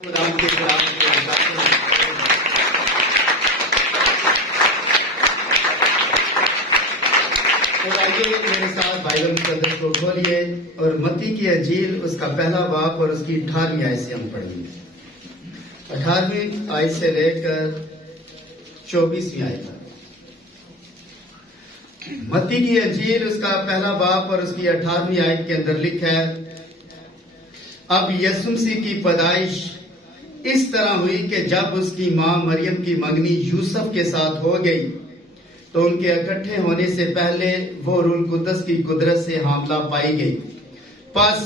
खुदाम के कलाम के तो आइए मेरे साथ बाइबल मुकद्दस को खोलिए और मत्ती की अंजील उसका पहला बाब और उसकी 18वीं आयत से हम पढ़ेंगे। 18वीं आयत से लेकर 24वीं आयत तक। मत्ती की अंजील उसका पहला बाब और उसकी 18वीं आयत के अंदर लिखा है, अब यीशु मसीह की पैदाइश इस तरह हुई कि जब उसकी मां मरियम की मंगनी यूसुफ के साथ हो गई तो उनके इकट्ठे होने से पहले वो रूह कुद्दस की कुदरत से हामला पाई गई। बस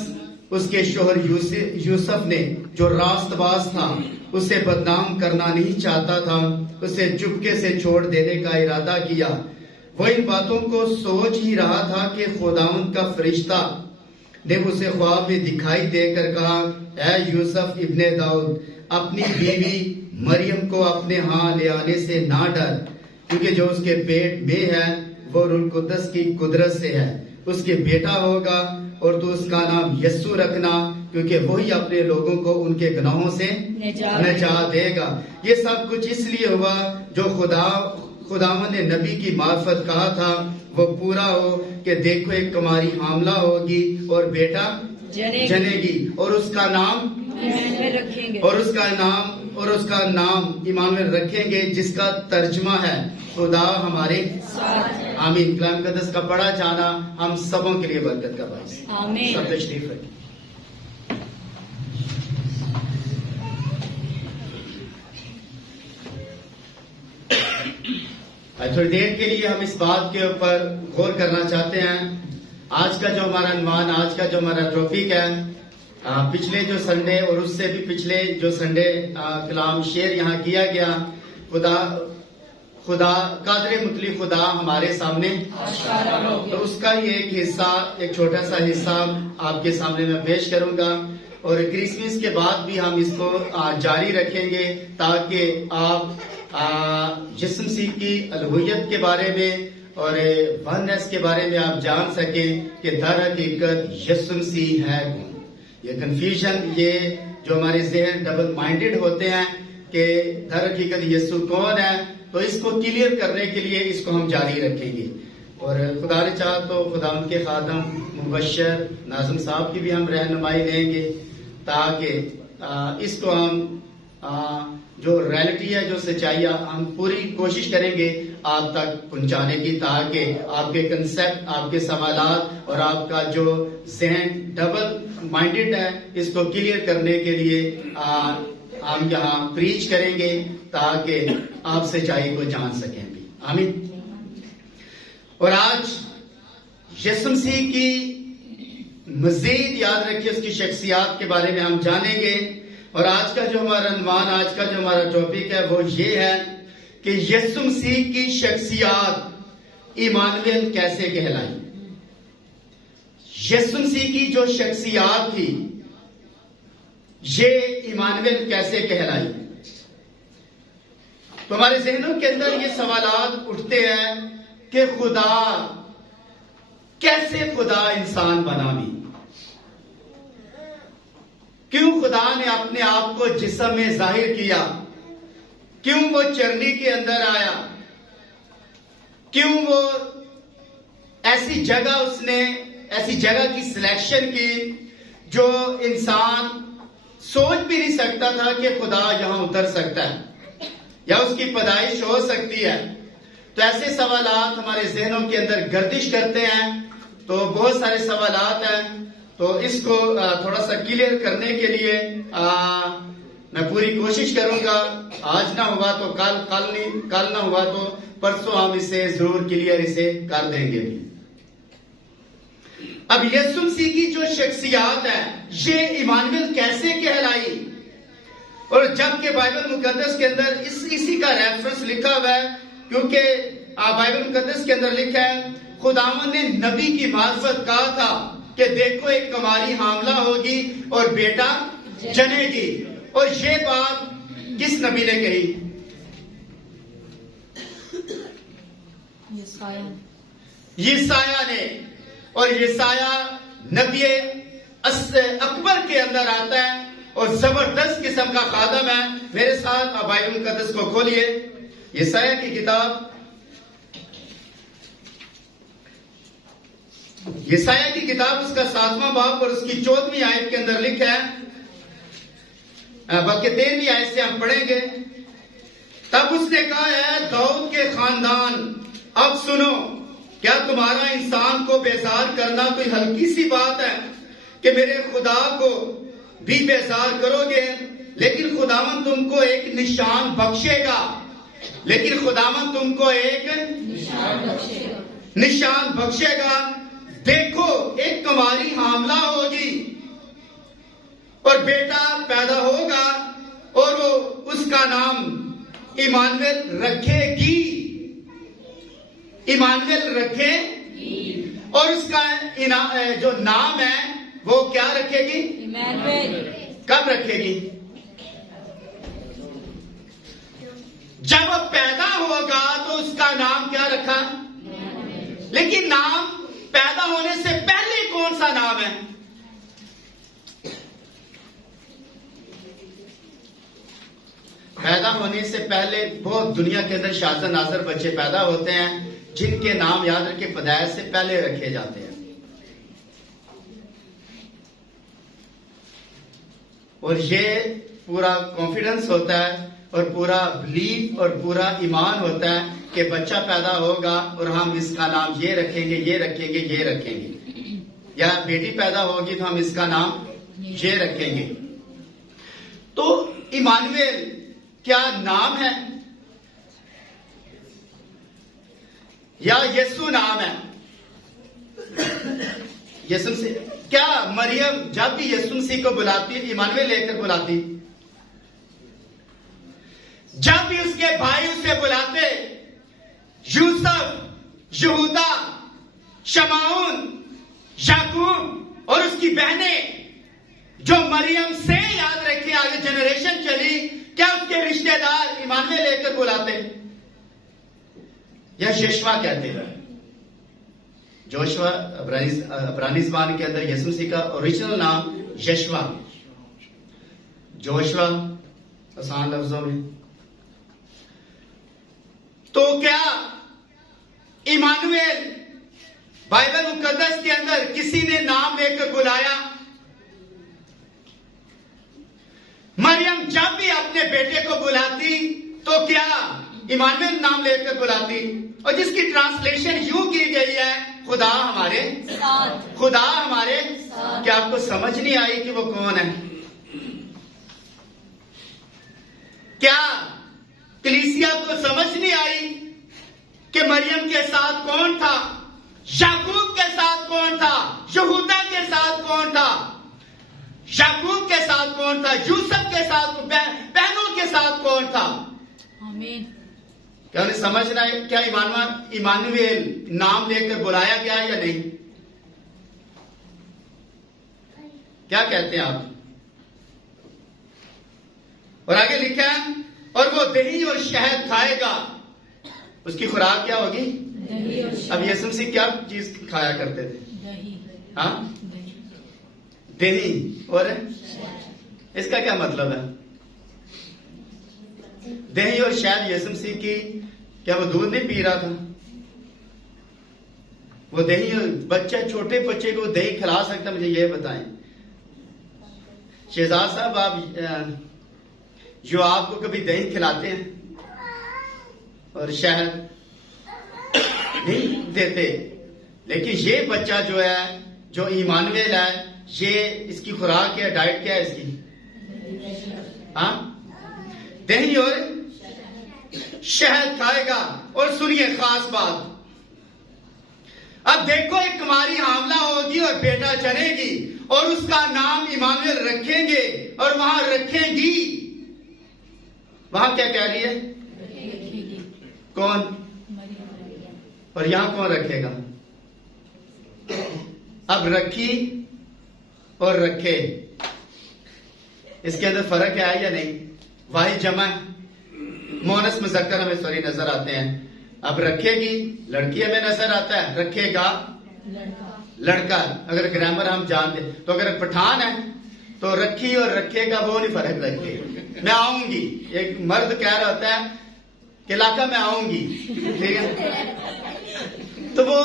उसके शोहर यूसुफ ने, जो रास्तबाज था, उसे बदनाम करना नहीं चाहता था, उसे चुपके से छोड़ देने का इरादा किया। वो इन बातों को सोच ही रहा था कि खुदावंद का फरिश्ता ने उसे ख्वाब में दिखाई देकर कहा, ऐ यूसुफ इब्ने दाऊद, अपनी बीवी मरियम को अपने यहाँ ले आने से ना डर, क्योंकि जो उसके पेट में है वो रूह कुद्दस की कुदरत से है। उसके बेटा होगा और तू उसका नाम यस्सु रखना, क्योंकि वही अपने लोगों को उनके गुनाहों से निजात देगा। ये सब कुछ इसलिए हुआ जो खुदावंद ने नबी की मार्फत कहा था वो पूरा हो कि देखो एक कुमारी हामला होगी और बेटा जनेगी और उसका नाम रखेंगे और उसका नाम इमानुएल रखेंगे, जिसका तर्जुमा है खुदा हमारे साथ। आमीन। कलाम मुकद्दस का पढ़ा जाना हम सबों के लिए बरकत का बाइस। आमीन। सब तशरीफ रखें। थोड़ी देर के लिए हम इस बात के ऊपर गौर करना चाहते हैं। आज का जो हमारा अनुमान, आज का जो हमारा टॉपिक है, पिछले जो संडे और उससे भी पिछले जो संडे कलाम शेयर यहाँ किया गया, खुदा कादरे मुतली खुदा हमारे सामने, तो उसका ही एक हिस्सा, एक छोटा सा हिस्सा आपके सामने मैं पेश करूंगा। और क्रिसमस के बाद भी हम इसको जारी रखेंगे ताकि आप यीशु मसीह की अलूहियत के बारे में और वननेस के बारे में आप जान सकें कि दर हकीकत यीशु मसीह है कौन। ये कंफ्यूजन, ये जो हमारे जहन डबल माइंडेड होते हैं कि दर हकीकत यीशु कौन है, तो इसको क्लियर करने के लिए इसको हम जारी रखेंगे। और खुदा ने चाहा तो खुदा उनके खादम मुबशर नाज़िम साहब की भी हम रहनुमाई लेंगे ताकि इसको हम जो रियलिटी है, जो सच्चाई है, हम पूरी कोशिश करेंगे आप तक पहुंचाने की, ताकि आपके कंसेप्ट, आपके सवालात और आपका जो जहन डबल माइंडेड है इसको क्लियर करने के लिए हम यहाँ प्रीच करेंगे ताकि आप सच्चाई को जान सकें भी। आमीन। और आज यीशु मसीह की मजीद याद रखिए, उसकी शख्सियत के बारे में हम जानेंगे। और आज का जो हमारा अनुमान, आज का जो हमारा टॉपिक है वो ये है कि यीशु मसीह की शख्सियत इमानुएल कैसे कहलाई। यीशु मसीह की जो शख्सियत थी ये इमानुएल कैसे कहलाई। तो हमारे जहनों के अंदर ये सवालात उठते हैं कि खुदा कैसे, खुदा इंसान बना भी, क्यों खुदा ने अपने आप को जिस्म में जाहिर किया, क्यों वो चरनी के अंदर आया, क्यों वो ऐसी जगह, उसने ऐसी जगह की सिलेक्शन की जो इंसान सोच भी नहीं सकता था कि खुदा यहां उतर सकता है या उसकी पैदाइश हो सकती है। तो ऐसे सवालात हमारे जहनों के अंदर गर्दिश करते हैं। तो बहुत सारे सवालात हैं, तो इसको थोड़ा सा क्लियर करने के लिए मैं पूरी कोशिश करूंगा। आज ना हुआ तो कल ना हुआ तो परसों हम इसे जरूर क्लियर इसे कर देंगे। अब यीशु मसीह की जो शख्सियत है ये इमानुएल कैसे कहलाई, और जबकि बाइबल मुकद्दस के अंदर इसी का रेफरेंस लिखा हुआ है, क्योंकि बाइबल मुकद्दस के अंदर लिखा है खुदावंद ने नबी की मार्फत कहा था कि देखो एक कुमारी हामला होगी और बेटा जनेगी। और ये बात किस नबी ने कही? यसाया ने। और यसाया नबी अकबर के अंदर आता है और जबरदस्त किस्म का खादम है। मेरे साथ आप बाइबल मुकद्दस को खोलिए, यशायाह की किताब, यशायाह की किताब उसका 7वां बाब और उसकी 14वीं आयत के अंदर लिखा है, बल्कि 13वीं आयत से हम पढ़ेंगे। तब उसने कहा है, दाऊद के खानदान अब सुनो, क्या तुम्हारा इंसान को बेजार करना कोई हल्की सी बात है कि मेरे खुदा को भी बेजार करोगे? लेकिन खुदावन तुमको एक निशान बख्शेगा, लेकिन खुदावन तुमको एक निशान बख्शेगा। देखो, एक कुंवारी हामला होगी और बेटा पैदा होगा और वो उसका नाम इमानुएल रखेगी। इमानुएल रखेगी और उसका जो नाम है वो क्या रखेगी? इमानुएल। कब रखेगी? जब वो पैदा होगा तो उसका नाम क्या रखा? लेकिन नाम पैदा होने से पहले कौन सा नाम है? पैदा होने से पहले बहुत दुनिया के अंदर शाज़ा नाज़र बच्चे पैदा होते हैं जिनके नाम याद रखे पैदाइश से पहले रखे जाते हैं। और ये पूरा कॉन्फिडेंस होता है और पूरा बिलीफ और पूरा ईमान होता है कि बच्चा पैदा होगा और हम इसका नाम ये रखेंगे, ये रखेंगे, ये रखेंगे, या बेटी पैदा होगी तो हम इसका नाम ये रखेंगे। तो इमानुएल क्या नाम है या यीशु नाम है? यीशु से क्या मरियम जब भी यीशु मसीह को बुलाती इमानुएल लेकर बुलाती? जब भी उसके भाई उसे बुलाते, यूसुफ, यहूदा, शमाउन, याकूब और उसकी बहनें जो मरियम से याद रखे आगे जनरेशन चली, क्या उसके रिश्तेदार इमानुएल लेकर बुलाते या यशवा कहते हैं? जोशवा अब्रानी ज़बान के अंदर यीशु मसीह का ओरिजिनल नाम यशवा, जोशवा आसान लफ्जों में। तो क्या इमानुएल बाइबल मुकद्दस के अंदर किसी ने नाम लेकर बुलाया? मरियम जब भी अपने बेटे को बुलाती तो क्या इमानुएल नाम लेकर बुलाती? और जिसकी ट्रांसलेशन यूं की गई है, खुदा हमारे साथ, खुदा हमारे साथ। क्या आपको समझ नहीं आई कि वो कौन है? क्या कलीसिया को समझ नहीं आई कि मरियम के साथ कौन था, याकूब के साथ कौन था, यहूदा के साथ कौन था, याकूब के साथ कौन था, यूसुफ के साथ, बहनों के साथ कौन था? आमीन। क्या उन्हें समझना है? क्या इमानुएल नाम लेकर बुलाया गया या नहीं? क्या कहते हैं आप? और आगे लिखा है, और वो दही और शहद खाएगा। उसकी खुराक क्या होगी? दही और शहद। अब यीशु मसीह क्या चीज खाया करते थे? दही। हाँ, दही और इसका क्या मतलब है? दही और शहद यीशु मसीह की, क्या वो दूध नहीं पी रहा था? वो दही, बच्चा छोटे बच्चे को दही खिला सकता? मुझे ये बताएं शहजाद साहब, आप जो आपको कभी दही खिलाते हैं और शहद नहीं देते, लेकिन ये बच्चा जो है, जो इमानुएल है, ये इसकी खुराक क्या, डाइट क्या है इसकी? हाँ, दही और शहद खाएगा। और सुनिए खास बात, अब देखो, एक कुमारी हामला होगी और बेटा जनेगी और उसका नाम इमानुएल रखेंगे और वहां रखेगी। वहां क्या कह रही है? कौन? और यहां कौन रखेगा? अब रखी और रखे, इसके अंदर फर्क है या नहीं? वाहिद जमा है, मोनस मुज़क्कर हमें सॉरी नजर आते हैं। अब रखेगी लड़की हमें नजर आता है, रखेगा लड़का। अगर ग्रामर हम जानते, तो अगर पठान है तो रखी और रखे का वो नहीं फर्क रखते। मैं आऊंगी, एक मर्द कह रहा होता है कि लाका मैं आऊंगी, ठीक है, तो वो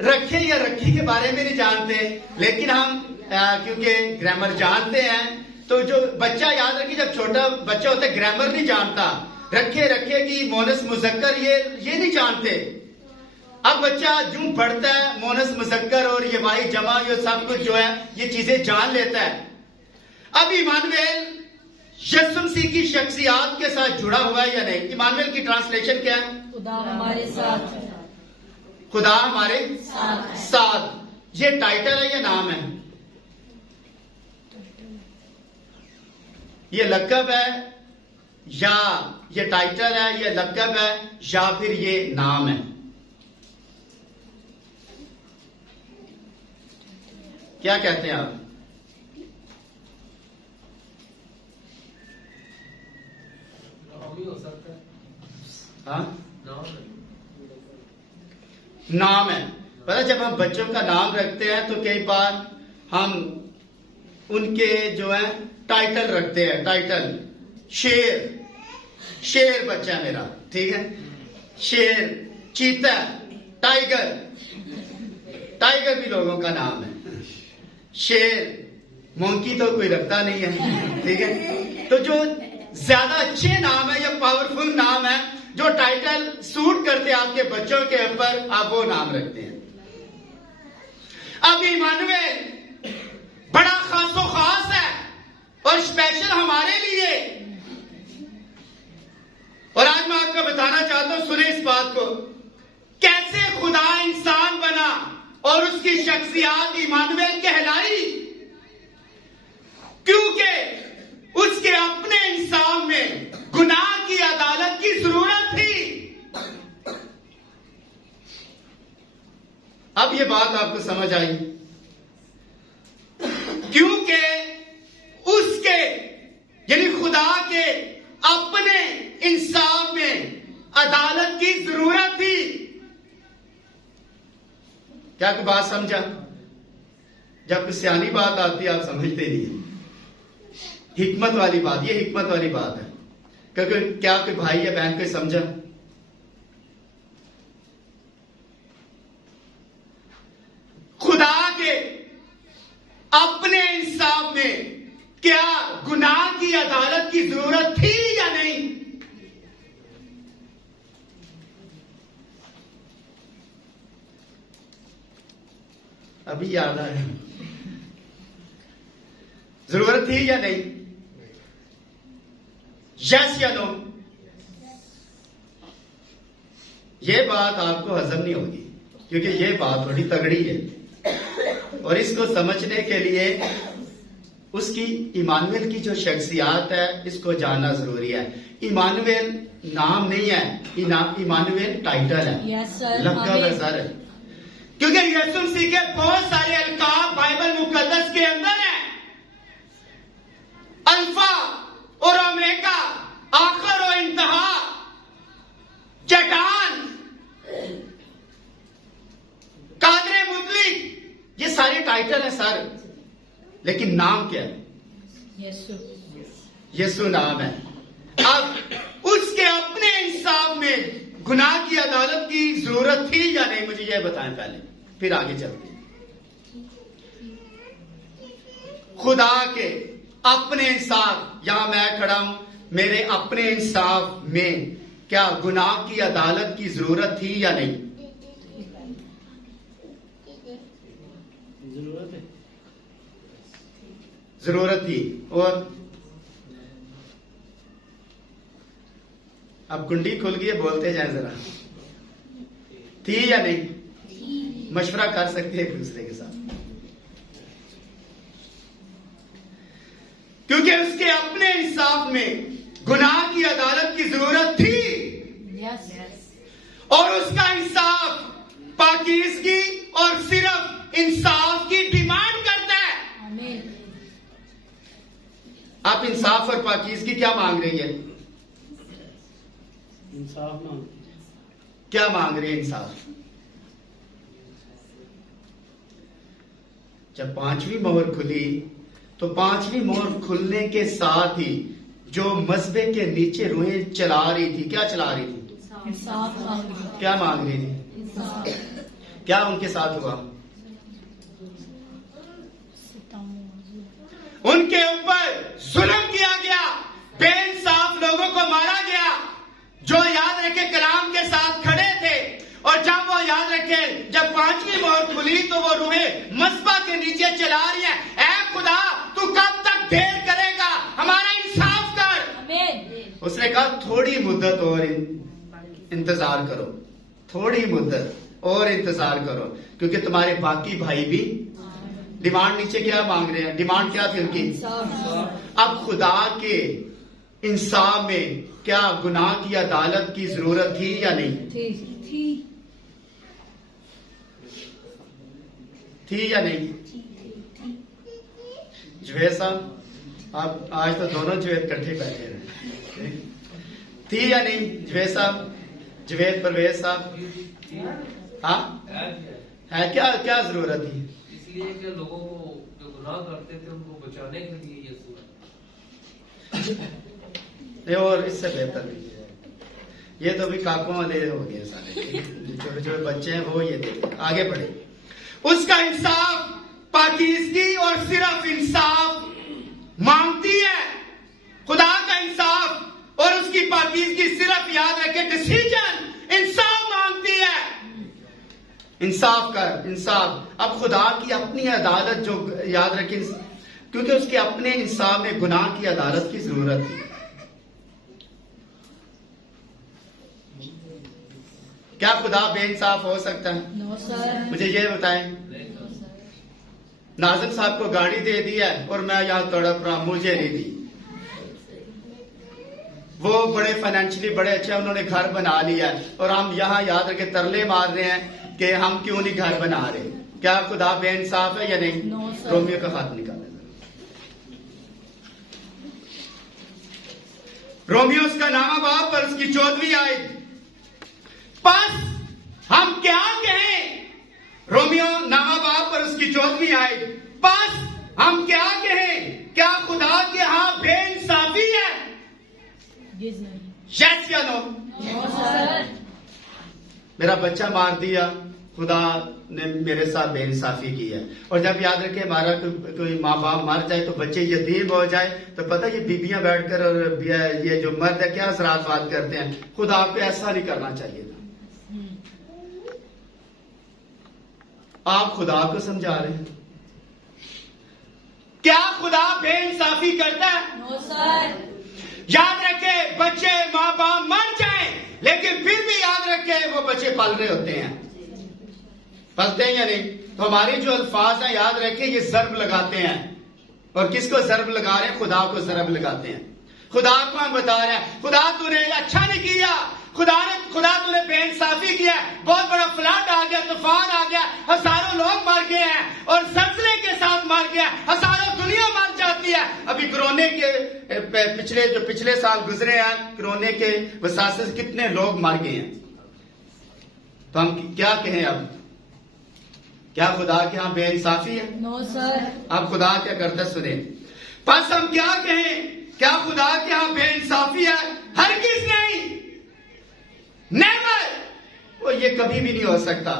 रखे या रखी के बारे में नहीं जानते, लेकिन हम क्योंकि ग्रामर जानते हैं, तो जो बच्चा याद रखिए, जब छोटा बच्चा होता है ग्रामर नहीं जानता, रखे रखे की मोनस मुजक्कर ये नहीं जानते। अब बच्चा जूं पढ़ता है मोनस मुजक्कर और ये वाही जमा, ये सब कुछ जो है ये चीजें जान लेता है। अब इमानुएल यीशु मसीह की शख्सियत के साथ जुड़ा हुआ है या नहीं? इमानुएल की ट्रांसलेशन क्या है? खुदा हमारे साथ। खुदा हमारे साथ। ये टाइटल है या नाम है? ये लक़ब है या ये टाइटल है, ये लक़ब है या फिर ये नाम है? क्या कहते हैं आप? हो सकता है। हाँ, नाम है। पता, जब हम बच्चों का नाम रखते हैं तो कई बार हम उनके जो है टाइटल रखते हैं। टाइटल शेर बच्चा मेरा, ठीक है, शेर, चीता, टाइगर भी लोगों का नाम है। शेर, मोंकी तो कोई रखता नहीं है, ठीक है। तो जो ज्यादा अच्छे नाम है या पावरफुल नाम है, जो टाइटल सूट करते हैं आपके बच्चों के ऊपर, आप वो नाम रखते हैं। अब इमानुएल बड़ा खासो खास है और स्पेशल हमारे लिए। और आज मैं आपको बताना चाहता हूं, सुने इस बात को, कैसे खुदा इंसान बना और उसकी शख्सियत इमानुएल कहलाई। क्योंकि उसके अपने इंसान में गुनाह की अदालत की जरूरत थी। अब ये बात आपको समझ आई? क्योंकि उसके यानी खुदा के अपने इंसाफ में अदालत की जरूरत थी। क्या कोई बात समझा? जब कोई सियानी बात आती है आप समझते नहीं। हिकमत वाली बात, ये हिकमत वाली बात है। क्योंकि क्या कोई भाई या बहन को समझा? खुदा के अपने इंसाफ में क्या गुनाह की अदालत की जरूरत थी या नहीं? अभी याद आया, जरूरत थी या नहीं? यस या नो? ये बात आपको हजम नहीं होगी, क्योंकि ये बात थोड़ी तगड़ी है और इसको समझने के लिए उसकी इमानुएल की जो शख्सियत है इसको जानना जरूरी है। इमानुएल नाम नहीं है, इमानुएल टाइटल है, लक़ब है सर। क्योंकि यीशु मसीह के बहुत सारे अलकाब बाइबल मुकद्दस के अंदर है। अल्फा और ओमेगा, आखिर और इंतहा, चट्टान, कादरे मुतलिक, ये सारे टाइटल है सर। लेकिन नाम क्या है? यीशु नाम है। अब उसके अपने इंसाफ में गुनाह की अदालत की जरूरत थी या नहीं, मुझे यह बताएं पहले, फिर आगे चलते हैं। खुदा के अपने इंसाफ, यहां मैं खड़ा हूं, मेरे अपने इंसाफ में क्या गुनाह की अदालत की जरूरत थी या नहीं? जरूरत थी। और अब कुंडी खुल गई है, बोलते जाए जरा, थी या नहीं? मशवरा कर सकते हैं एक दूसरे के साथ। क्योंकि उसके अपने इंसाफ में गुनाह की अदालत की जरूरत थी। और उसका इंसाफ पाकीज़गी और सिर्फ इंसाफ की डिमांड करता है। आप इंसाफ और पाकीज़गी क्या मांग रही है? इंसाफ मांग। क्या मांग रही है? इंसाफ। जब 5वीं मोहर खुली तो पांचवी मोहर खुलने के साथ ही जो मसबे के नीचे रूहें चला रही थी, क्या चला रही थी? इंसाफ मांग क्या मांग रही थी? इंसाफ क्या उनके साथ हुआ? उनके ऊपर जुल्म किया गया, बेइंसाफ लोगों को मारा गया, जो याद रखे कलाम के साथ खड़े थे। और जब वो याद रखे, जब पांचवी मोहर खुली तो वो रूहें मसबा के नीचे चला रही हैं, ऐ खुदा तू कब तक देर करेगा, हमारा इंसाफ कर। उसने कहा थोड़ी मुद्दत और इंतजार करो, थोड़ी मुद्दत और इंतजार करो, क्योंकि तुम्हारे बाकी भाई भी डिमांड नीचे क्या मांग रहे हैं? डिमांड क्या थी उनकी? अब खुदा के इंसाफ में क्या गुनाह की अदालत की जरूरत थी या नहीं थी या नहीं? जुवेद साहब, आप आज तो दोनों जुवेद इकट्ठे बैठे रहे, थी या नहीं? जुवेद साहब, जुवेद परवेज साहब, हाँ है, क्या क्या जरूरत थी? इसलिए कि लोगों को जो गुनाह करते थे उनको बचाने के लिए ये सूरत। और इससे बेहतर नहीं है, ये तो भी काकों वाले हो गए सारे, छोटे छोटे बच्चे हैं वो ये देखे। आगे बढ़े। उसका इंसाफ पाकीज़गी और सिर्फ इंसाफ मांगती है। खुदा का इंसाफ और उसकी पाकीज़गी सिर्फ याद रखे डिसीजन इंसाफ मांगती है। इंसाफ कर, इंसाफ। अब खुदा की अपनी अदालत जो याद रखे, क्योंकि उसके अपने इंसाफ में गुनाह की अदालत की जरूरत थी। क्या खुदा बेइंसाफ हो सकता है? No sir. मुझे ये बताएं, नाज़िम साहब को गाड़ी दे दी है और मैं यहां तड़प रहा, मुझे नहीं दी। वो बड़े फाइनेंशियली बड़े अच्छे, उन्होंने घर बना लिया है और हम यहां याद रखे तरले मार रहे हैं कि हम क्यों नहीं घर बना रहे। क्या खुदा बेइंसाफ है या नहीं? No sir. रोमियो का हाथ निकाले। रोमियो उसका नामा बाप और उसकी 14वीं आयत। बस हम क्या कहें? रोमियो नामा बाप और उसकी 14वीं आयत। बस हम क्या कहें? क्या खुदा के यहां बेइंसाफी है? यस या नो? No sir. मेरा बच्चा मार दिया, खुदा ने मेरे साथ बेइंसाफी की है। और जब याद रखे हमारा कोई माँ बाप मर जाए तो बच्चे यतीम हो जाए तो पता ये बीबियां बैठकर और ये जो मर्द है क्या असरात बात करते हैं। खुदा पे ऐसा नहीं करना चाहिए था। आप खुदा को समझा रहे हैं? क्या खुदा बेइंसाफी करता है? No sir. याद रखे बच्चे माँ बाप मर जाए लेकिन फिर भी याद रखे वो बच्चे पल रहे होते हैं। पलते हैं या नहीं? तो हमारे जो अल्फाज हैं याद रखे ये ज़र्ब लगाते हैं। और किसको ज़र्ब लगा रहे हैं? खुदा को ज़र्ब लगाते हैं। खुदा को हम बता रहे हैं खुदा तूने अच्छा नहीं किया, खुदा तूने बेइंसाफी किया, बहुत बड़ा फ्लड आ गया, तूफान आ गया, हजारों लोग मर गए हैं और ज़लज़ले के साथ मर गया, हजारों दुनिया मर जाती है। अभी कोरोना के पिछले साल गुजरे हैं, कोरोना के वसासे से कितने लोग मर गए हैं। तो हम क्या कहें अब? क्या खुदा के यहां बेइंसाफी है? No sir. अब खुदा क्या करता सुने। बस हम क्या कहें? क्या खुदा के यहां बेइंसाफी है? हरगिज़ नहीं, नेवर। वो ये कभी भी नहीं हो सकता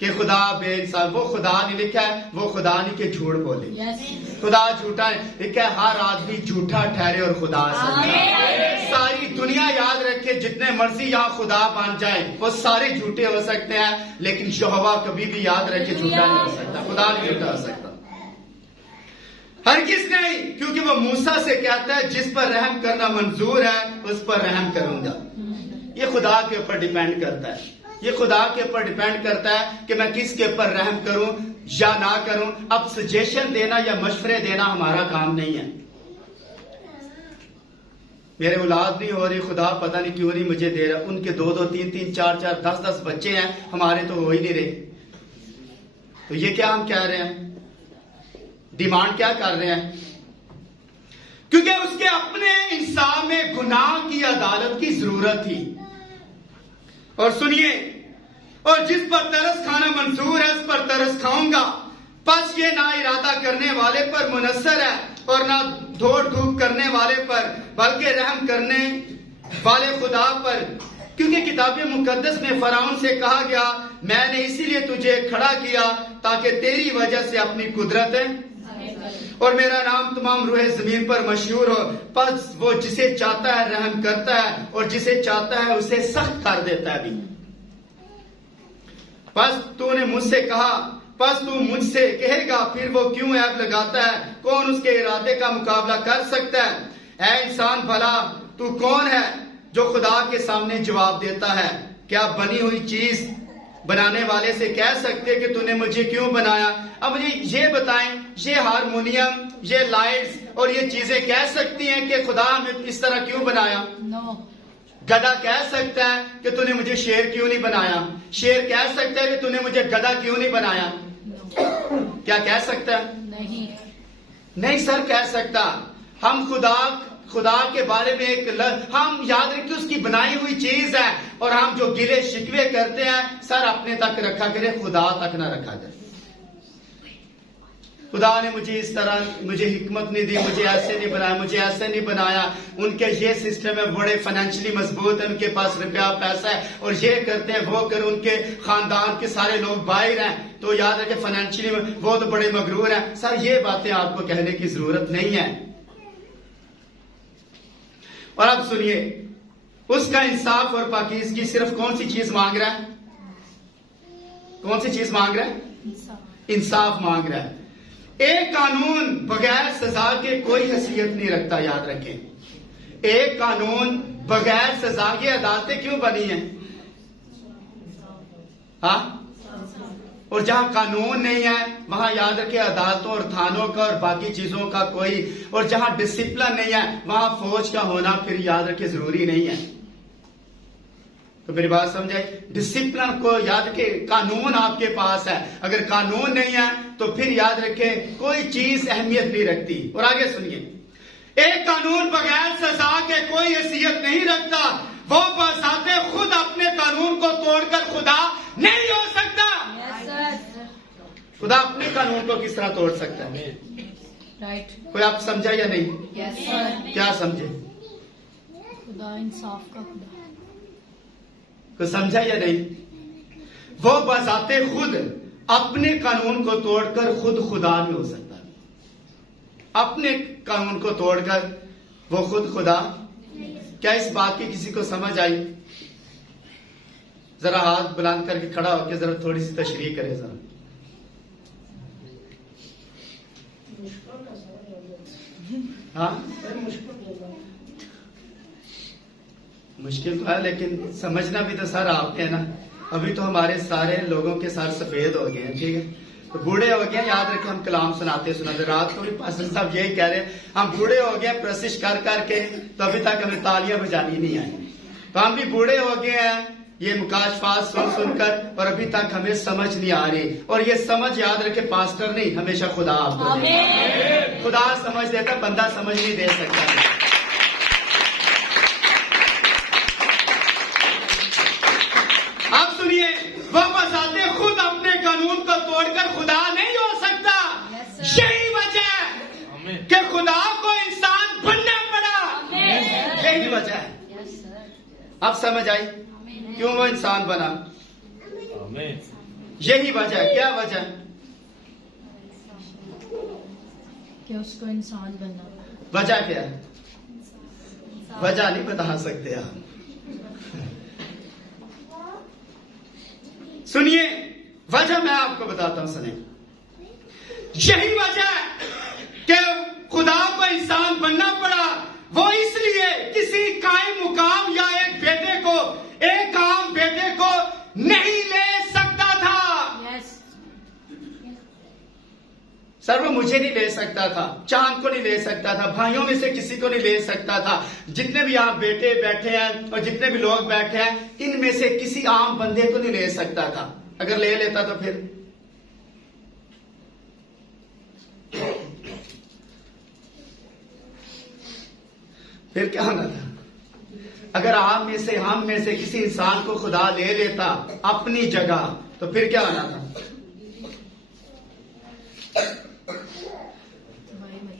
कि खुदा बेइंसाफ। वो खुदा ने लिखा है, वो खुदा नहीं के झूठ बोले। यस। खुदा झूठा है, लिखा है हर आदमी झूठा ठहरे और खुदा सच्चा। सारी दुनिया याद रखे जितने मर्जी यहां खुदा बन जाए वो सारे झूठे हो सकते हैं, लेकिन यहोवा कभी भी याद रखे झूठा नहीं हो सकता। खुदा नहीं झूठा हो सकता, हरगिज़ नहीं। क्योंकि वो मूसा से कहता है जिस पर रहम करना मंजूर है उस पर रहम करूंगा। ये खुदा के ऊपर डिपेंड करता है, ये खुदा के ऊपर डिपेंड करता है कि मैं किसके ऊपर रहम करूं या ना करूं। अब सजेशन देना या मशवरे देना हमारा काम नहीं है। मेरे औलाद नहीं हो रही, खुदा पता नहीं क्यों नहीं मुझे दे रहा। उनके 2-2, 3-3, 4-4, 10-10 बच्चे हैं, हमारे तो हो ही नहीं रहे। तो ये क्या हम कह रहे हैं? डिमांड क्या कर रहे हैं? क्योंकि उसके अपने इंसान में गुनाह की अदालत की जरूरत थी। और सुनिए, और जिस पर तरस खाना मंजूर है उस पर तरस खाऊंगा, बस ये ना इरादा करने वाले पर मुनस्सर है और ना दौड़ धूप करने वाले पर, बल्कि रहम करने वाले खुदा पर। क्योंकि किताब मुकद्दस में फराउन से कहा गया, मैंने इसीलिए तुझे खड़ा किया ताकि तेरी वजह से अपनी कुदरत और मेरा नाम तमाम रूह जमीन पर मशहूर हो। बस वो जिसे चाहता है रहम करता है और जिसे चाहता है उसे सख्त कर देता है भी। बस तूने मुझसे कहा, बस तू मुझसे कहेगा, फिर वो क्यों ऐब लगाता है? कौन उसके इरादे का मुकाबला कर सकता है? ऐ इंसान भला तू कौन है जो खुदा के सामने जवाब देता है? क्या बनी हुई चीज बनाने वाले से कह सकते कि तूने मुझे क्यों बनाया? अब मुझे ये बताएं, ये हारमोनियम, ये लाइट्स और ये चीजें कह सकती हैं कि खुदा हमें इस तरह क्यों बनाया? नो। गधा कह सकता है कि तूने मुझे शेर क्यों नहीं बनाया? शेर कह सकता है कि तूने मुझे गधा क्यों नहीं बनाया? क्या कह सकता है? नहीं। नहीं सर, कह सकता। हम खुदा के बारे में हम याद रखिए उसकी बनाई हुई चीज है, और हम जो गिले शिकवे करते हैं सर अपने तक रखा करें, खुदा तक ना रखा जाए। खुदा ने मुझे इस तरह, मुझे हिकमत नहीं दी, मुझे ऐसे नहीं बनाया, मुझे ऐसे नहीं बनाया। उनके ये सिस्टम है, बड़े फाइनेंशियली मजबूत है, उनके पास रुपया पैसा है और ये करते हैं वो कर, उनके खानदान के सारे लोग बाहर हैं, तो याद रखें फाइनेंशियली वो तो बड़े मगरूर हैं। सर ये बातें आपको कहने की जरूरत नहीं है। और अब सुनिए, उसका इंसाफ और पाकीज़गी सिर्फ कौन सी चीज मांग रहा है? कौन सी चीज मांग रहा है? इंसाफ मांग रहा है। एक कानून बगैर सजा के कोई हैसियत नहीं रखता, याद रखें। एक कानून बगैर सजा, ये अदालतें क्यों बनी हैं? हाँ, और जहां कानून नहीं है वहां याद रखे अदालतों और थानों का और बाकी चीजों का कोई, और जहां डिसिप्लिन नहीं है वहां फौज का होना फिर याद रखे जरूरी नहीं है। तो मेरी बात समझाई, डिसिप्लिन को याद रखे, कानून आपके पास है, अगर कानून नहीं है तो फिर याद रखे कोई चीज अहमियत नहीं रखती। और आगे सुनिए, एक कानून बगैर सजा के कोई हैसियत नहीं रखता, वो बजाते खुद अपने कानून को तोड़कर खुदा नहीं हो सकता। खुदा अपने कानून को किस तरह तोड़ सकता है? राइट। कोई आप समझा या नहीं? Yes sir. क्या समझे? खुदा इंसाफ का खुदा। को समझा या नहीं? वो बजाते खुद अपने कानून को तोड़कर खुद खुदा नहीं हो सकता। अपने कानून को तोड़कर वो खुद खुदा। क्या इस बात की किसी को समझ आई? जरा हाथ बुलंद करके खड़ा होकर जरा थोड़ी सी तशरीह करे जरा। हाँ, मुश्किल तो है, लेकिन समझना भी तो सर आपने है ना। अभी तो हमारे सारे लोगों के सर सफेद हो गए हैं, ठीक है, तो बूढ़े हो गए। याद रखें हम कलाम सुनाते रात को भी पास्टर साहब यही कह रहे हैं, हम बूढ़े हो गए प्रशिश कर करके, तो अभी तक हमें तालियां बजानी नहीं आई। तो हम भी बूढ़े हो गए हैं ये मुकाशफात सुन सुनकर, और अभी तक हमें समझ नहीं आ रही। और ये समझ याद रखे पास्टर नहीं, हमेशा खुदा आपको देता। खुदा समझ देता, बंदा समझ नहीं दे सकता। आप सुनिए, वो बजाते खुद अपने कानून को तोड़कर खुदा नहीं हो सकता। यही वजह है कि खुदा को इंसान बनना पड़ा। यही वजह है। अब समझ आई क्यों वो इंसान बना? यही वजह है। क्या वजह? कि उसको इंसान बनना। वजह क्या है? वजह नहीं बता सकते आप। सुनिए, वजह मैं आपको बताता हूं, सुनिए। यही वजह है कि खुदा को इंसान बनना पड़ा। वो इसलिए किसी कायम मुकाम या एक बेटे को, एक आम बेटे को नहीं ले सकता था। सर वो मुझे नहीं ले सकता था, चांद को नहीं ले सकता था, भाइयों में से किसी को नहीं ले सकता था। जितने भी आप बेटे बैठे हैं और जितने भी लोग बैठे हैं, इनमें से किसी आम बंदे को नहीं ले सकता था। अगर ले लेता तो फिर क्या होना था? अगर आप में से, हम में से किसी इंसान को खुदा ले लेता अपनी जगह, तो फिर क्या होना था?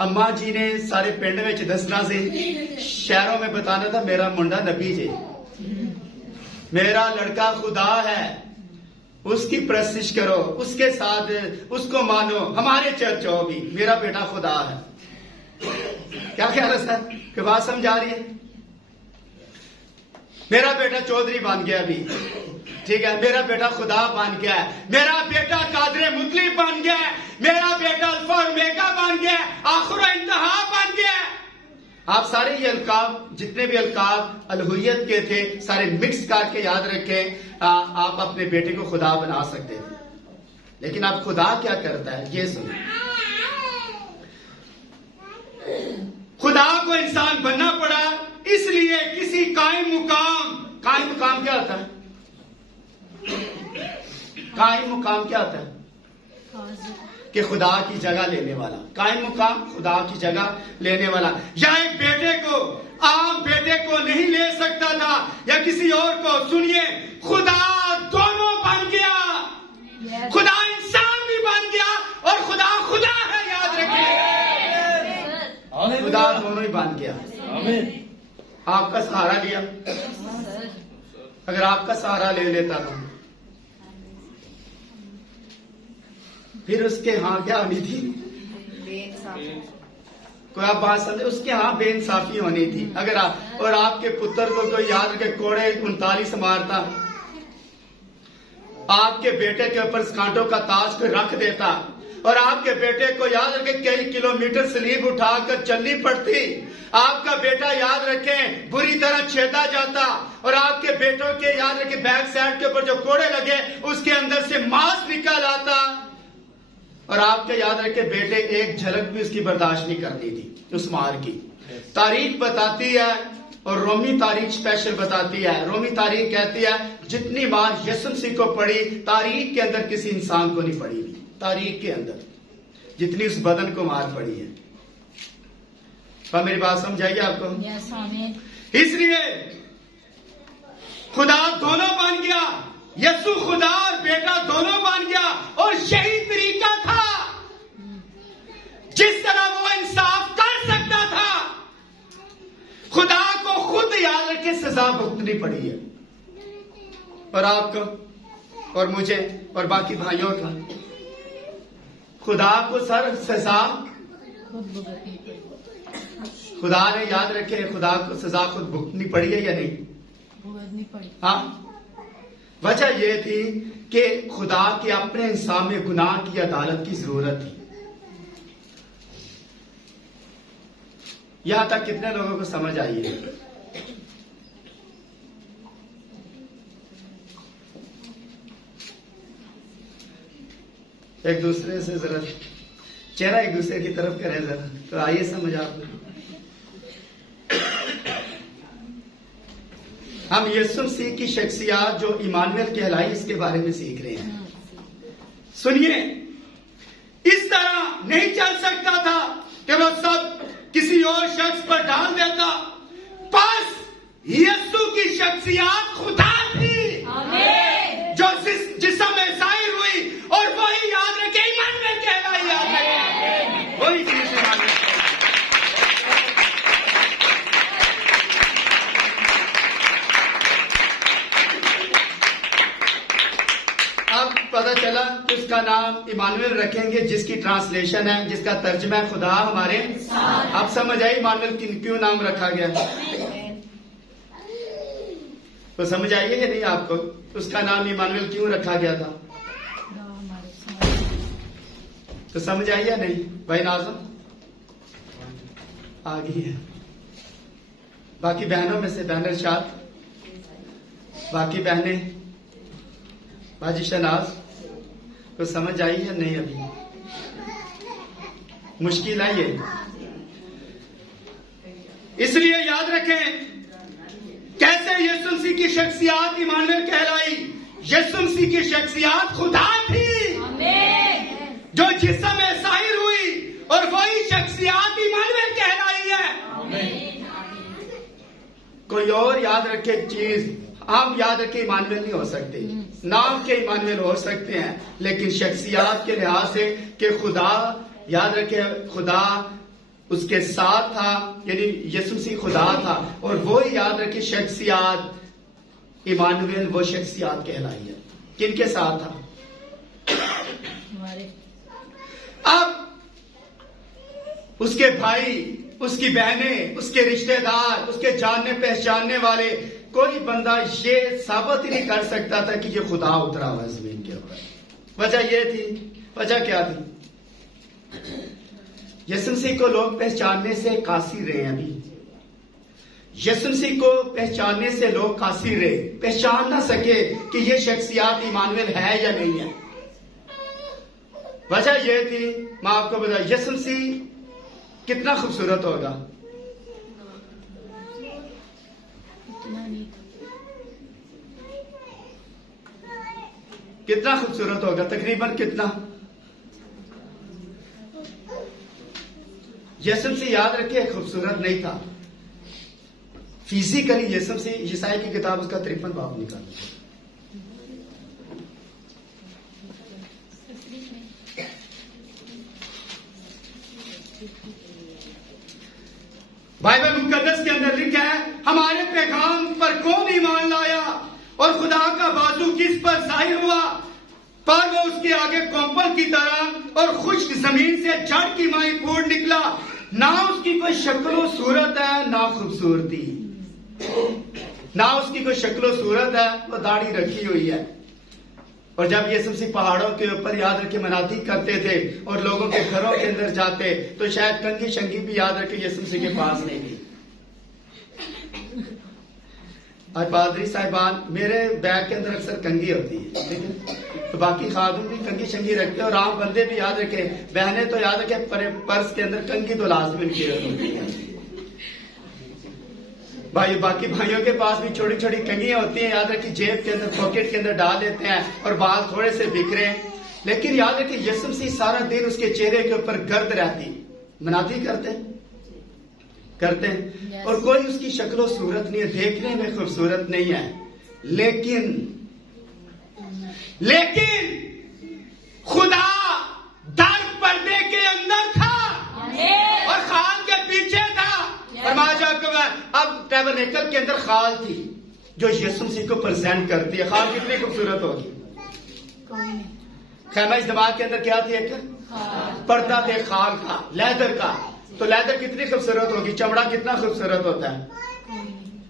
अम्मा जी ने सारे पिंड में दसना से, शहरों में बताना था मेरा मुंडा नबी जी, मेरा लड़का खुदा है, उसकी प्रस्तिश करो, उसके साथ उसको मानो, हमारे चर्च हो भी, मेरा बेटा खुदा है। क्या ख्याल है सर कि बात समझ आ रही है? मेरा बेटा चौधरी बन गया अभी, ठीक है, मेरा बेटा खुदा बन गया है, मेरा बेटा कादरे मुतली बन गया है, मेरा बेटा अल्फा और ओमेगा बन गया है, आखिर व इंतहा बन गया है। आप सारे ये अलकाब, जितने भी अलकाब अलहुयत के थे, सारे मिक्स करके याद रखें। आप अपने बेटे को खुदा बना सकते थे, लेकिन आप खुदा क्या करता है ये सुनिए। खुदा को इंसान बनना पड़ा इसलिए किसी कायम मुकाम क्या होता है? कायम मुकाम क्या होता है? कि खुदा की जगह लेने वाला। कायम मुकाम खुदा की जगह लेने वाला। या एक बेटे को, आम बेटे को नहीं ले सकता था, या किसी और को। सुनिए, खुदा दोनों बन गया, खुदा इंसान भी बन गया और खुदा खुदा है, याद रखिए। खुदा दोनों ही बन गया। आपका सहारा लिया, अगर आपका सहारा ले लेता था फिर उसके हाँ क्या होनी थी? कोई आप बात समझे? उसके हाँ बेइंसाफी होनी थी। अगर आप और आपके पुत्र को कोई याद रखे कोड़े 39 मारता, आपके बेटे के ऊपर कांटों का ताज को रख देता और आपके बेटे को याद रखे कई किलोमीटर स्लीब उठाकर चलनी पड़ती, आपका बेटा याद रखें बुरी तरह छेदा जाता और आपके बेटों के याद रखे बैक साइड के ऊपर जो कोड़े लगे उसके अंदर से मांस निकल आता और आपके याद रखे बेटे एक झलक भी उसकी बर्दाश्त नहीं करती थी उस मार की। तारीख बताती है और रोमी तारीख स्पेशल बताती है। रोमी तारीख कहती है जितनी मार यीशु मसीह को पड़ी तारीख के अंदर किसी इंसान को नहीं पड़ी थी। तारीख के अंदर जितनी उस बदन को मार पड़ी है। पर मेरी बात समझाइए आपको। इसलिए खुदा दोनों बन गया, यीशु खुदा और बेटा दोनों बन गया और यही तरीका था जिस तरह वो इंसाफ कर सकता था। खुदा को खुद याद रखे सजा भुगतनी पड़ी है और आपको और मुझे और बाकी भाइयों का खुदा को सर सजा खुदा ने याद रखे खुदा को सजा खुद भुगतनी पड़ी है या नहीं? भुगतनी पड़ी। हाँ, वजह यह थी कि खुदा के अपने इंसान में गुनाह की अदालत की जरूरत थी। यहां तक कितने लोगों को समझ आई है? एक दूसरे से जरा चेहरा एक दूसरे की तरफ करें जरा, तो आइए समझ आपको। हम यीशु मसीह की शख्सियत जो इमानुएल कहलाई इसके बारे में सीख रहे हैं। सुनिए, इस तरह नहीं चल सकता था कि वो सब किसी और शख्स पर डाल देता। बस यीशु की शख्सियत खुदा थी जो जिस्म में जाहिर हुई और वही याद रखे इमानुएल कहलाई। याद रखे वही चीज इमानुएल। अब पता चला कि उसका नाम इमानुएल रखेंगे जिसकी ट्रांसलेशन है, जिसका तर्जमा है खुदा हमारे साथ। आप समझ आई इमानुएल क्यों नाम रखा गया? तो समझ आइए या नहीं आपको? उसका नाम इमानुएल क्यों रखा गया था? तो समझ आई या नहीं भाई? नाज़म आ गई है। बाकी बहनों में से बहन इरशाद, बाकी बहनें, बाजी शनाज को समझ आई है नहीं? अभी मुश्किल आई है। इसलिए याद रखें कैसे यीशु मसीह की शख्सियत इमानुएल कहलाई। यीशु मसीह की शख्सियत खुदा थी जो जिस्म में जाहिर हुई और वही शख्सियत इमानुएल कहलाई है। कोई और याद रखे चीज हम याद रखे इमानुएल नहीं हो सकते। नाम के इमानुएल हो सकते हैं लेकिन शख्सियत के लिहाज से कि खुदा याद रखे खुदा उसके साथ था, यानी यीशु मसीह खुदा था। और वो याद रखिए शख्सियात इमानुएल वो शख्सियात कहलाई है। किनके साथ था? हमारे अब उसके भाई, उसकी बहनें, उसके रिश्तेदार, उसके जानने पहचानने वाले, कोई बंदा ये साबित ही नहीं कर सकता था कि ये खुदा उतरा हुआ जमीन के ऊपर। वजह ये थी, वजह क्या थी? यीशु मसीह को लोग पहचानने से कासिर रहे हैं। अभी यीशु मसीह को पहचानने से लोग कासिर रहे, पहचान ना सके कि ये शख्सियत इमानुएल है या नहीं है। वजह यह थी, मैं आपको बता, यीशु मसीह कितना खूबसूरत होगा, इतना नहीं था। कितना खूबसूरत होगा, तकरीबन कितना? यीशु मसीह याद रखिए खूबसूरत नहीं था फिजिकली। यीशु मसीह, यशायाह की किताब उसका 53 बाब निकाल, बाइबल मुकद्दस के अंदर लिखा है, हमारे पैगाम पर कौन ईमान लाया और खुदा का बाजू किस पर जाहिर हुआ, पर वो उसके आगे कोंपल की तरह और खुश्क जमीन से जड़ की माई फूट निकला। ना उसकी कोई शक्लो सूरत है ना खूबसूरती, ना उसकी कोई शक्लो सूरत है, वो दाढ़ी रखी हुई है। और जब यीशु मसीह पहाड़ों के ऊपर याद रखे मनाती करते थे और लोगों के घरों के अंदर जाते, तो शायद कंगी शंगी भी याद रखे यीशु मसीह के पास नहीं थी। आज पादरी साहिबान, मेरे बैग के अंदर अक्सर कंगी होती है, ठीक है, तो बाकी खादम भी कंगी शंगी रखते हैं और आम बंदे भी याद रखे, बहनें तो याद रखे पर्स के अंदर कंगी तो लाजमी की होती है। भाई बाकी भाइयों के पास भी छोटी छोटी कंगियां होती हैं, याद रखिए जेब के अंदर, पॉकेट के अंदर डाल देते हैं और बाल थोड़े से बिखरे। लेकिन याद रखिए यीशु मसीह सारा दिन उसके चेहरे के ऊपर गर्द रहती, मनाती करते हैं और कोई उसकी शक्लो सूरत नहीं है, देखने में खूबसूरत नहीं है, लेकिन खुदा दर पर्दे के अंदर था और खाल के पीछे था। अब टैबरनेकल के अंदर खाल थी जो यीशु मसीह को प्रेजेंट करती है। खाल कितनी खूबसूरत होगी? कोई नहीं। खैमा इज्तिमा के अंदर क्या थी? एक पर्दा थे खाल का, लेदर का। तो लेदर कितनी खूबसूरत होगी, चमड़ा कितना खूबसूरत होता है, कोई नहीं।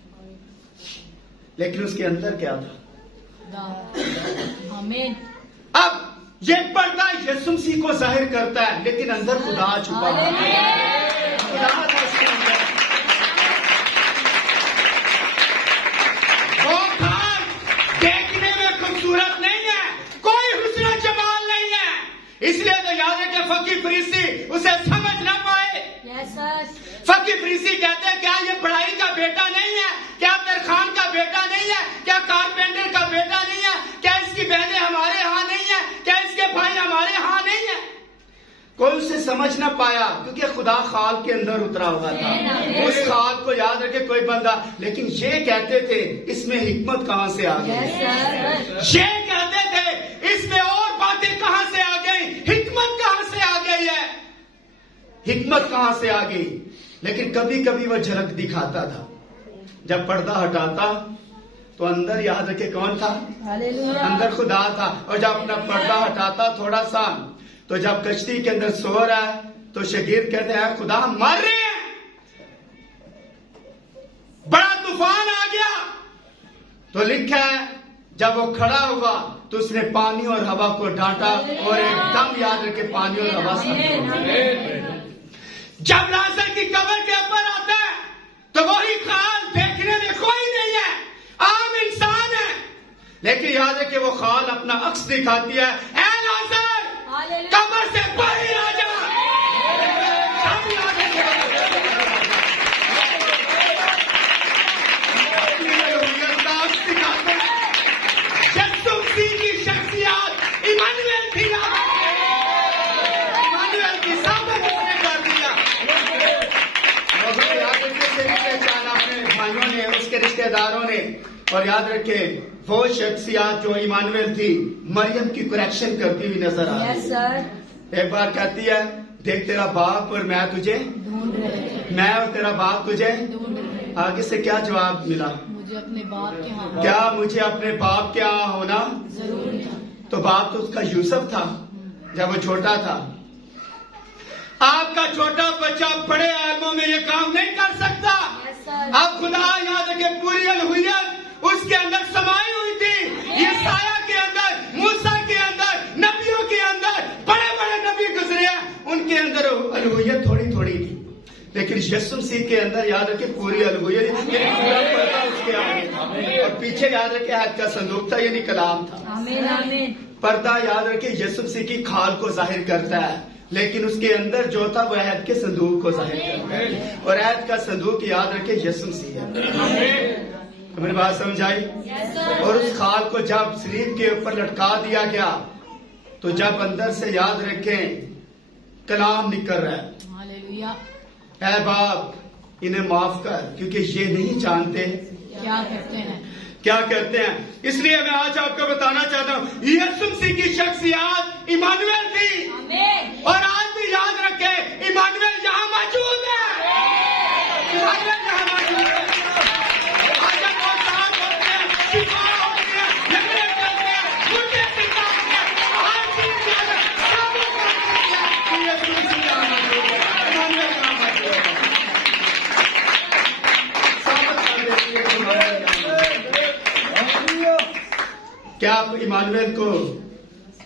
लेकिन उसके अंदर क्या था? आमीन। अब ये पर्दा यीशु मसीह को जाहिर करता है, लेकिन अंदर खुदा छुपा है। खुदा था उसके अंदर। वो खाल देखने में खूबसूरत नहीं है, कोई हुस्न जमाल नहीं है, इसलिए तो याद है कि फकीर फरीसी उसे समझ ना पाए। फकीर फरीसी कहते हैं क्या ये बढ़ाई का बेटा नहीं है, क्या तरखान का बेटा नहीं है, क्या कारपेंटर का बेटा नहीं है, क्या इसकी बहनें हमारे यहाँ नहीं है, क्या इसके भाई हमारे यहाँ नहीं है? कोई उसे समझ ना पाया क्योंकि खुदा खाल के अंदर उतरा हुआ था। उस खाल को याद रखे कोई बंदा, लेकिन ये कहते थे इसमें हिकमत कहां से आ गई? ये कहते थे इसमें और बातें कहां से आ गई, हिकमत कहां से आ गई है, हिकमत कहां से आ गई? लेकिन कभी कभी वह झलक दिखाता था। जब पर्दा हटाता तो अंदर याद रखे कौन था? अंदर खुदा था। और जब अपना पर्दा हटाता थोड़ा सा, तो जब कश्ती के अंदर सो रहा है तो शागिर्द कहते हैं खुदा हम मर रहे हैं, बड़ा तूफान आ गया। तो लिखा है जब वो खड़ा हुआ तो उसने पानी और हवा को डांटा और एकदम याद रखे पानी और हवा सब। जब लाजर की कब्र के ऊपर आता है तो वही खाल देखने में कोई नहीं है, आम इंसान है, लेकिन याद है कि वो खाल अपना अक्स दिखाती है, ऐ लाजर कब्र से बाहर आ जा। की शख्सियत इमानुएल थी ना, इमानुएल की सामने उसने कर दिया। पहचाना अपने भाइयों ने, उसके रिश्तेदारों ने। और याद रखे वो शख्सियत जो इमानुएल थी मरियम की करेक्शन करती हुई नजर आ रही है। एक बार कहती है देख तेरा बाप और मैं तुझे ढूंढ रहे थे, मैं और तेरा बाप तुझे ढूंढ रहे थे। आगे से क्या जवाब मिला? मुझे अपने बाप के यहाँ क्या मुझे अपने बाप के यहाँ होना जरूरी था। तो बाप तो उसका यूसुफ था जब वो छोटा था। आपका छोटा बच्चा बड़े आलमों में ये काम नहीं कर सकता। अब खुदा याद रखे पूरी अलहुयत उसके अंदर समाई हुई थी। यशायाह के अंदर, मूसा के अंदर, नबियों के अंदर, बड़े बड़े नबी गुजरे हैं, उनके अंदर अलहुयत थोड़ी थोड़ी थी, लेकिन यीशु मसीह के अंदर याद रखे पूरी अलहुयत, पूरा पर्दा उसके आगे था। और पीछे याद रखे हद का संदूक था, यानी कलाम था। आमीन आमीन। पर्दा याद रखे यीशु मसीह की खाल को जाहिर करता है, लेकिन उसके अंदर जो था वह अहद के संदूक को जाहिर करता है, और अहद का संदूक याद रखे यीशु मसीह है। मेरी बात समझ आई? और उस खाल को जब सलीब के ऊपर लटका दिया गया, तो जब अंदर से याद रखें कलाम निकल रहा है, हालेलुया। ऐ बाप इन्हें माफ कर, क्योंकि ये नहीं जानते क्या करते हैं। क्या करते हैं। इसलिए मैं आज आपको बताना चाहता हूँ, यीशु मसीह की शख्सियत इमानुएल थी, और आज भी याद रखे इमानुएल यहाँ मौजूद है। इमानुएल यहाँ मौजूद है। आज हम बहुत साथ होते हैं, शिफा होती है, लंगड़े चलते हैं, मुर्दे जिंदा होते हैं, हर चीज याद है, सब लोग यीशु मसीह यहाँ मौजूद है, इमानुएल यहाँ मौजूद है। साबित कर देती है इमानुएल यहाँ मौजूद है। क्या आप इमानुएल को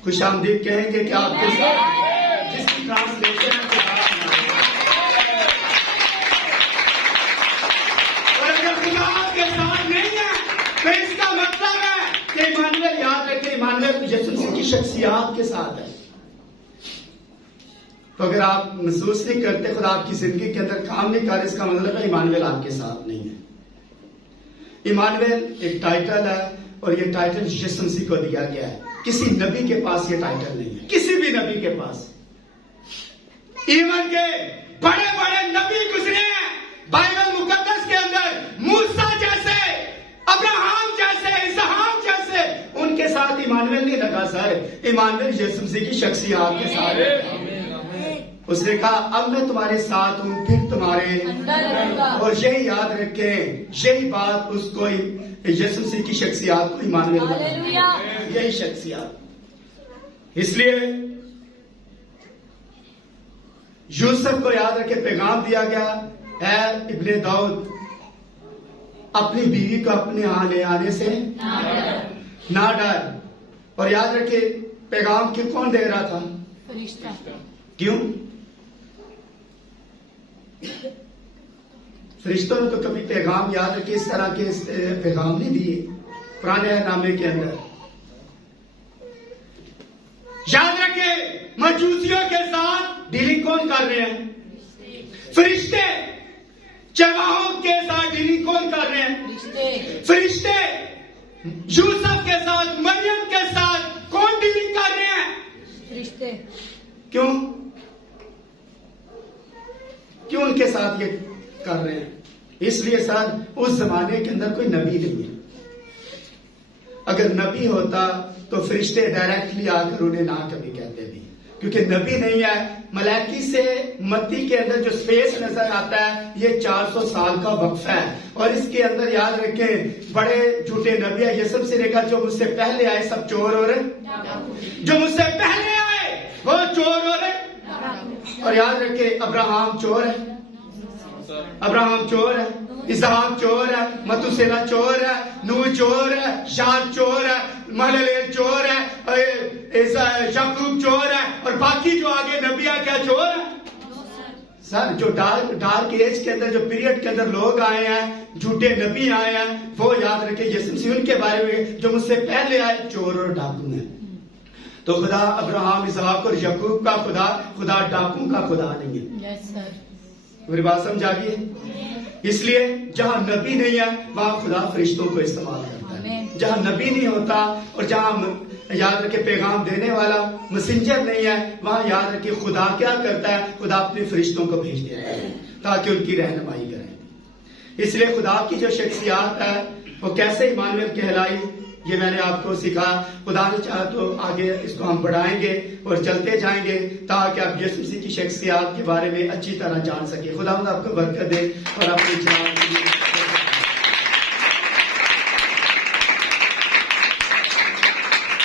खुशामदीद कहेंगे? क्या आपके साथ जिसकी ट्रांसलेशन है और अगर खुदा आपके साथ नहीं है तो इसका मतलब है कि इमानुएल याद रखें, इमानुएल यीशु मसीह की शख्सियत के साथ है। तो अगर आप महसूस नहीं करते, खुदा आपकी जिंदगी के अंदर काम नहीं कर रहे, इसका मतलब है इमानुएल आपके साथ नहीं है। इमानुएल एक टाइटल है, और ये टाइटल यीशु मसीह को दिया गया है। किसी नबी के पास ये टाइटल नहीं है, किसी भी नबी के पास। इवन के बड़े बड़े नबी गुजरे हैं बाइबल मुकद्दस के अंदर, मूसा जैसे, अब्राहम जैसे, इसहाक जैसे, उनके साथ इमानुएल नहीं लगा सर। इमानुएल यीशु मसीह की शख्सियत के साथ है। उसने कहा अब मैं तुम्हारे साथ हूं, फिर तुम्हारे अंदर। और यही याद रखें, यही बात उसको यीशु मसीह की शख्सियत को इमानुएल हालेलुया। यही शख्सियत। इसलिए यूसुफ को याद रखे पैगाम दिया गया है, इब्ने दाऊद अपनी बीवी को अपने यहां ले आने से ना डर। और याद रखे पैगाम क्यों कौन दे रहा था? फरिश्ता। क्यों? फरिश्तों ने तो कभी पैगाम याद रखे इस तरह के पैगाम नहीं दिए पुराने नामे के अंदर। याद रखे मजूसियों के साथ डीलिंग कौन कर रहे हैं? फरिश्ते। चरवाहों के साथ डीलिंग कौन कर रहे हैं? फरिश्ते। यूसुफ के साथ, मरियम के साथ कौन डीलिंग कर रहे हैं? फरिश्ते। क्यों उनके साथ ये कर रहे हैं? इसलिए सर उस जमाने के अंदर कोई नबी नहीं है। अगर नबी होता तो फरिश्ते डायरेक्टली आकर उन्हें ना कभी कहते भी, क्योंकि नबी नहीं है। मलाकी से मत्ती के अंदर जो स्पेस नजर आता है, ये 400 साल का वक्फा है, और इसके अंदर याद रखें बड़े झूठे नबी है। ये सबसे रेखा जो मुझसे पहले आए सब चोर हो रहे, जो मुझसे पहले आए वो चोर हो रहे। और याद रखे अब्राहम चोर है, अब्राहम चोर है, इसहाक चोर है, मतुसेला चोर है, नूह चोर है, शाद चोर है, महललेल चोर है, याकूब चोर है, और बाकी जो आगे नबिया क्या चोर है। सर जो डार्क एज के अंदर, जो पीरियड के अंदर लोग आए हैं, झूठे नबी आए हैं, वो याद रखे यीशु मसीह उनके बारे में जो मुझसे पहले आए चोर और डाकू हैं। तो खुदा अब्राहम, इसहाक और याकूब का खुदा डाकू का खुदा नहीं है। Yes sir. मेरी बात समझ आ गई है? इसलिए जहां नबी नहीं है वहां खुदा फरिश्तों को इस्तेमाल करता है। जहां नबी नहीं होता और जहां याद रखे पैगाम देने वाला मैसेंजर नहीं है, वहां याद रखे खुदा क्या करता है? खुदा अपने फरिश्तों को भेज देता है ताकि उनकी रहनुमाई करें। इसलिए खुदा की जो शख्सियत है वो कैसे इमानुएल कहलाई? ये मैंने आपको सिखा। खुदा ने चाहा तो आगे इसको हम बढ़ाएंगे और चलते जाएंगे ताकि आप यीशु मसीह की शख्सियत के बारे में अच्छी तरह जान सके। खुदा आपको बरकत दे और अपनी जान